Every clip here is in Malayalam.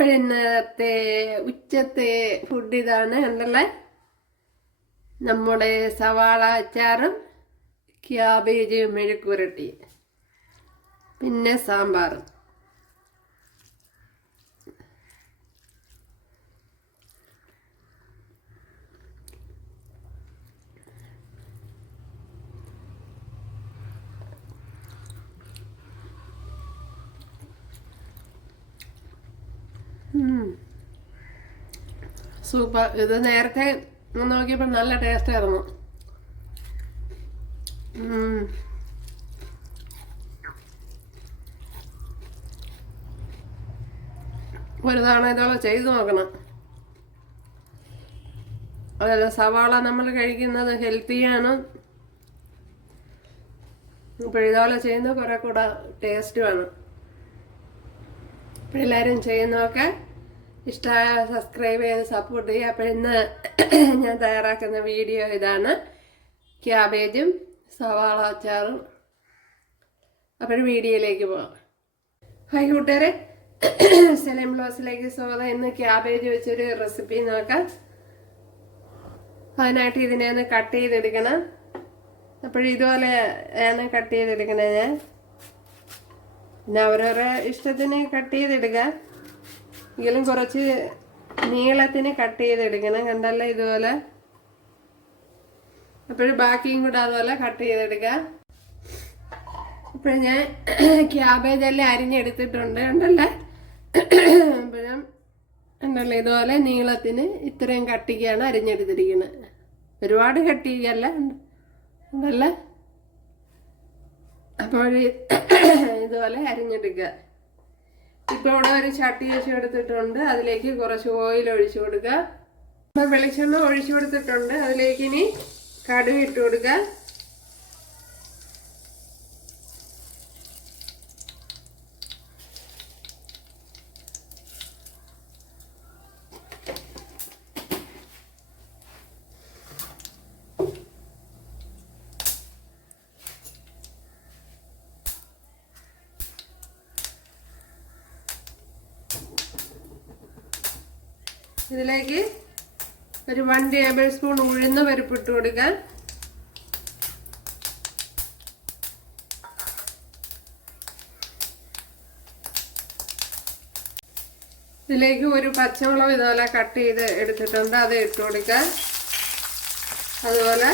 ഇപ്പോഴിന്നത്തെ ഉച്ചത്തെ ഫുഡ് ഇതാണ്. കണ്ടല്ലേ നമ്മുടെ സവാള അച്ചാറും ക്യാബേജ് മെഴുക്കുരട്ടി പിന്നെ സാമ്പാറും. സൂപ്പർ. ഇത് നേരത്തെ നോക്കിയപ്പോൾ നല്ല ടേസ്റ്റ് ആയിരുന്നു. ഒരു തവണ ഇതോടെ ചെയ്തു നോക്കണം. അതല്ല സവാള നമ്മൾ കഴിക്കുന്നത് ഹെൽത്തിയാണ് ഇപ്പോൾ ഇതുപോലെ ചെയ്യുന്ന കുറെ കൂടെ ടേസ്റ്റ് വേണം. എല്ലാവരും ചെയ്യുന്നതൊക്കെ ഇഷ്ടമായ സബ്സ്ക്രൈബ് ചെയ്ത് സപ്പോർട്ട് ചെയ്യുക. അപ്പോൾ ഇന്ന് ഞാൻ തയ്യാറാക്കുന്ന വീഡിയോ ഇതാണ്. ക്യാബേജും സവാള അച്ചാറും. അപ്പോഴും വീഡിയോയിലേക്ക് പോകാം ഹൈ കൂട്ടുകാരെ. സെലം ബ്ലോസിലേക്ക് സ്വാഗതം. ഇന്ന് ക്യാബേജ് വെച്ചൊരു റെസിപ്പി നോക്കാം. അതിനായിട്ട് ഇതിനെ ഒന്ന് കട്ട് ചെയ്തെടുക്കണം. അപ്പോൾ ഇതുപോലെ ആണ് കട്ട് ചെയ്തെടുക്കണേ ഞാൻ. പിന്നെ അവരവരുടെ ഇഷ്ടത്തിന് കട്ട് ചെയ്തെടുക്കുക എങ്കിലും കുറച്ച് നീളത്തിന് കട്ട് ചെയ്തെടുക്കണം. കണ്ടല്ലോ ഇതുപോലെ? അപ്പോഴും ബാക്കിയും കൂടെ അതുപോലെ കട്ട് ചെയ്തെടുക്കാം. അപ്പോൾ ഞാൻ ക്യാബേജ് എല്ലാം അരിഞ്ഞെടുത്തിട്ടുണ്ട്. ഉണ്ടല്ലേ അപ്പോഴും ഉണ്ടല്ലോ ഇതുപോലെ നീളത്തിന് ഇത്രയും കട്ടിക്കാണ് അരിഞ്ഞെടുത്തിരിക്കുന്നത്. ഒരുപാട് കട്ടിക്കല്ല ഉണ്ടല്ലേ അപ്പോൾ ഇതുപോലെ അരിഞ്ഞെടുക്കുക. ഇപ്പോൾ ഒരു ചട്ടി വെച്ച് എടുത്തിട്ടുണ്ട്. അതിലേക്ക് കുറച്ച് ഓയിൽ ഒഴിച്ചു കൊടുക്കുക. വെളിച്ചെണ്ണ ഒഴിച്ചു കൊടുത്തിട്ടുണ്ട്. അതിലേക്ക് ഇനി കടുക് ഇട്ട് കൊടുക്കുക. ഇതിലേക്ക് ഒരു വൺ ടേബിൾ സ്പൂൺ ഉഴുന്ന് പരിപ്പിട്ട് കൊടുക്കാൻ ഇതിലേക്ക് ഒരു പച്ചമുളക് ഇതുപോലെ കട്ട് ചെയ്ത് എടുത്തിട്ടുണ്ട്. അത് ഇട്ട് കൊടുക്കാൻ അതുപോലെ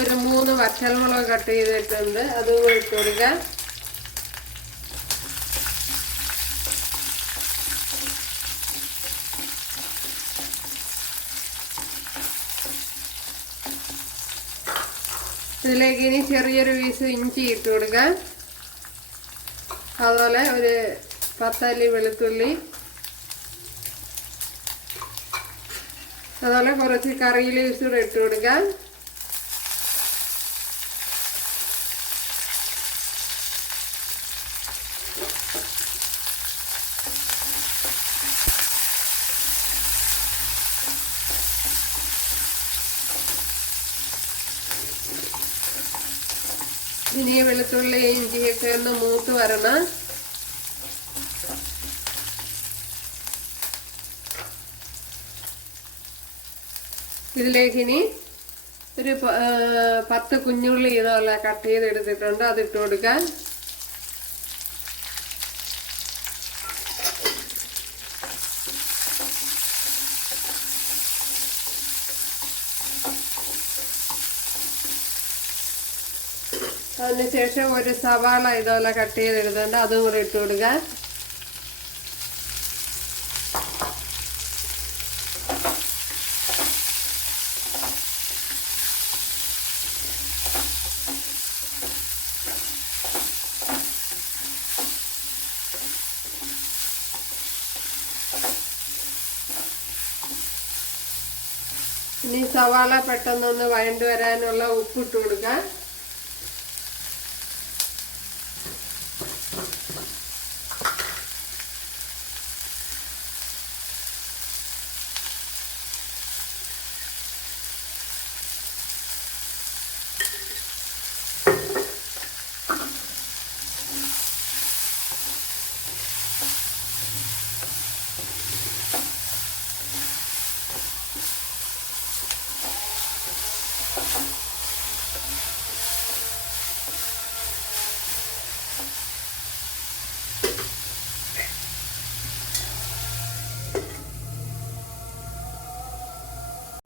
ഒരു മൂന്ന് വറ്റൽമുളക് കട്ട് ചെയ്തിട്ടുണ്ട്. അതും ഇട്ട് കൊടുക്കാൻ ഇതിലേക്ക് ഇനി ചെറിയൊരു പീസ് ഇഞ്ചി ഇട്ട് കൊടുക്കാം അതുപോലെ ഒരു പത്തല്ലി വെളുത്തുള്ളി. അതുപോലെ കുറച്ച് കറി ലീവ്സ് കൂടെ ഇട്ട് കൊടുക്കാം ഇനി വെളുത്തുള്ളി ഇഞ്ചിയൊക്കെ ഒന്ന് മൂത്ത് വരണം. ഇതിലേക്ക് ഇനി ഒരു പത്ത് കുഞ്ഞുള്ളി ഇതുപോലെ കട്ട് ചെയ്തെടുത്തിട്ടുണ്ട്. അത് ഇട്ട് കൊടുക്കാൻ അതിനുശേഷം ഒരു സവാള ഇതുപോലെ കട്ട് ചെയ്തെടുത്തുണ്ട് അതും കൂടെ ഇട്ട് കൊടുക്കുക ഇനി സവാള പെട്ടെന്നൊന്ന് വഴണ്ടു വരാനുള്ള ഉപ്പിട്ട് കൊടുക്കാം.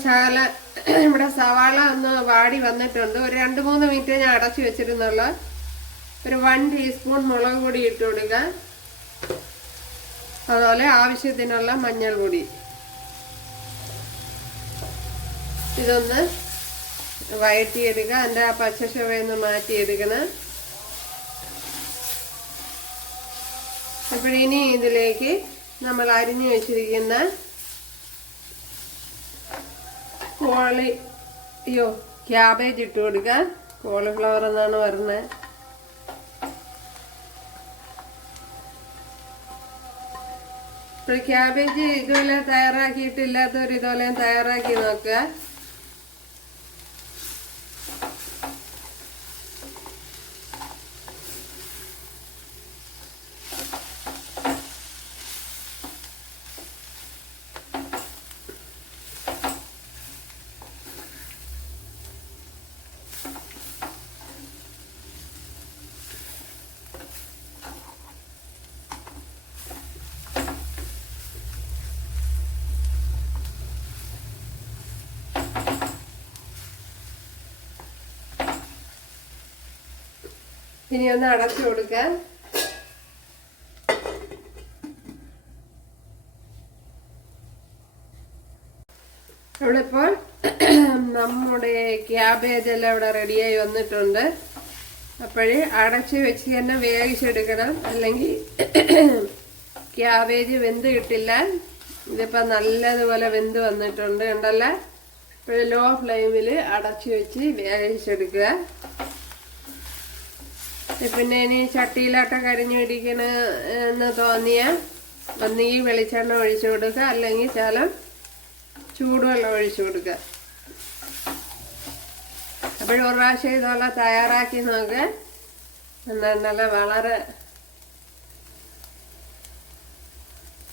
ശകല ഇവിടെ സവാള ഒന്ന് വാടി വന്നിട്ടുണ്ട്. ഒരു രണ്ട് മൂന്ന് മിനിറ്റ് ഞാൻ അടച്ചു വെച്ചിരുന്നുള്ള. ഒരു വൺ ടീസ്പൂൺ മുളക് പൊടി ഇട്ട് കൊടുക്കുക അതുപോലെ ആവശ്യത്തിനുള്ള മഞ്ഞൾ പൊടി. ഇതൊന്ന് വഴറ്റിയെടുക്കുക എന്റെ ആ പച്ച ചുവയൊന്ന് മാറ്റിയെടുക്കണം. അപ്പോഴിനി ഇതിലേക്ക് നമ്മൾ അരിഞ്ഞു വെച്ചിരിക്കുന്ന കോളി അയ്യോ ക്യാബേജ് ഇട്ട് കൊടുക്കാൻ കോളിഫ്ലവർ എന്നാണ് പറഞ്ഞത് ഇപ്പോൾ ക്യാബേജ് ഇതുപോലെ തയ്യാറാക്കിയിട്ടില്ലാത്തവർ ഇതുപോലെ തയ്യാറാക്കി നോക്കുക ഇനി ഒന്ന് അടച്ചു കൊടുക്കാൻ ഇവിടെ ഇപ്പോൾ നമ്മുടെ ക്യാബേജ് എല്ലാം ഇവിടെ റെഡിയായി വന്നിട്ടുണ്ട്. അപ്പോഴേ അടച്ച് വെച്ച് തന്നെ വേവിച്ചെടുക്കണം. അല്ലെങ്കിൽ ക്യാബേജ് വെന്ത് കിട്ടില്ല. ഇതിപ്പോൾ നല്ലതുപോലെ വെന്ത് വന്നിട്ടുണ്ട് ഉണ്ടല്ലോ ഇപ്പോൾ ലോ ഫ്ലെയിമിൽ അടച്ച് വെച്ച് വേവിച്ചെടുക്കുക. പിന്നെ ഇനി ചട്ടിയിലോട്ട് കരിഞ്ഞു പിടിക്കണ എന്ന് തോന്നിയ ഒന്നുകിൽ വെളിച്ചെണ്ണ ഒഴിച്ചു കൊടുക്കുക. അല്ലെങ്കിൽ ശകലം ചൂടുവെള്ളം ഒഴിച്ചു കൊടുക്കുക. അപ്പോഴും ഒരു പ്രാവശ്യം ഇതുപോലെ തയ്യാറാക്കി നോക്കുക നല്ല വളരെ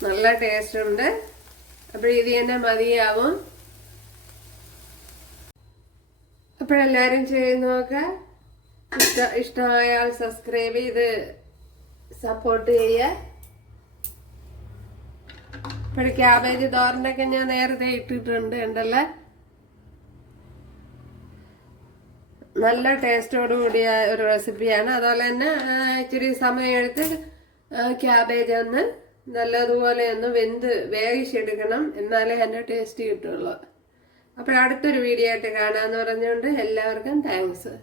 നല്ല ടേസ്റ്റ് ഉണ്ട്. അപ്പോൾ ഇത് തന്നെ മതിയാവും. അപ്പോഴെല്ലാവരും ചെയ്ത് നോക്കുക ഇഷ്ട ഇഷ്ടമായാൽ സബ്സ്ക്രൈബ് ചെയ്ത് സപ്പോർട്ട് ചെയ്യുക. ഇപ്പോൾ ക്യാബേജ് തോരനൊക്കെ ഞാൻ നേരത്തെ ഇട്ടിട്ടുണ്ട് ഉണ്ടല്ലേ നല്ല ടേസ്റ്റോട് കൂടിയ ഒരു റെസിപ്പിയാണ് അതുപോലെ തന്നെ ഇച്ചിരി സമയമെടുത്ത് ക്യാബേജ് ഒന്ന് നല്ലതുപോലെ ഒന്ന് വെന്ത് വേവിച്ചെടുക്കണം. എന്നാലേ അതിന്റെ ടേസ്റ്റ് കിട്ടുള്ളൂ. അപ്പോൾ അടുത്തൊരു വീഡിയോ ആയിട്ട് കാണാമെന്ന് പറഞ്ഞുകൊണ്ട് എല്ലാവർക്കും താങ്ക്സ്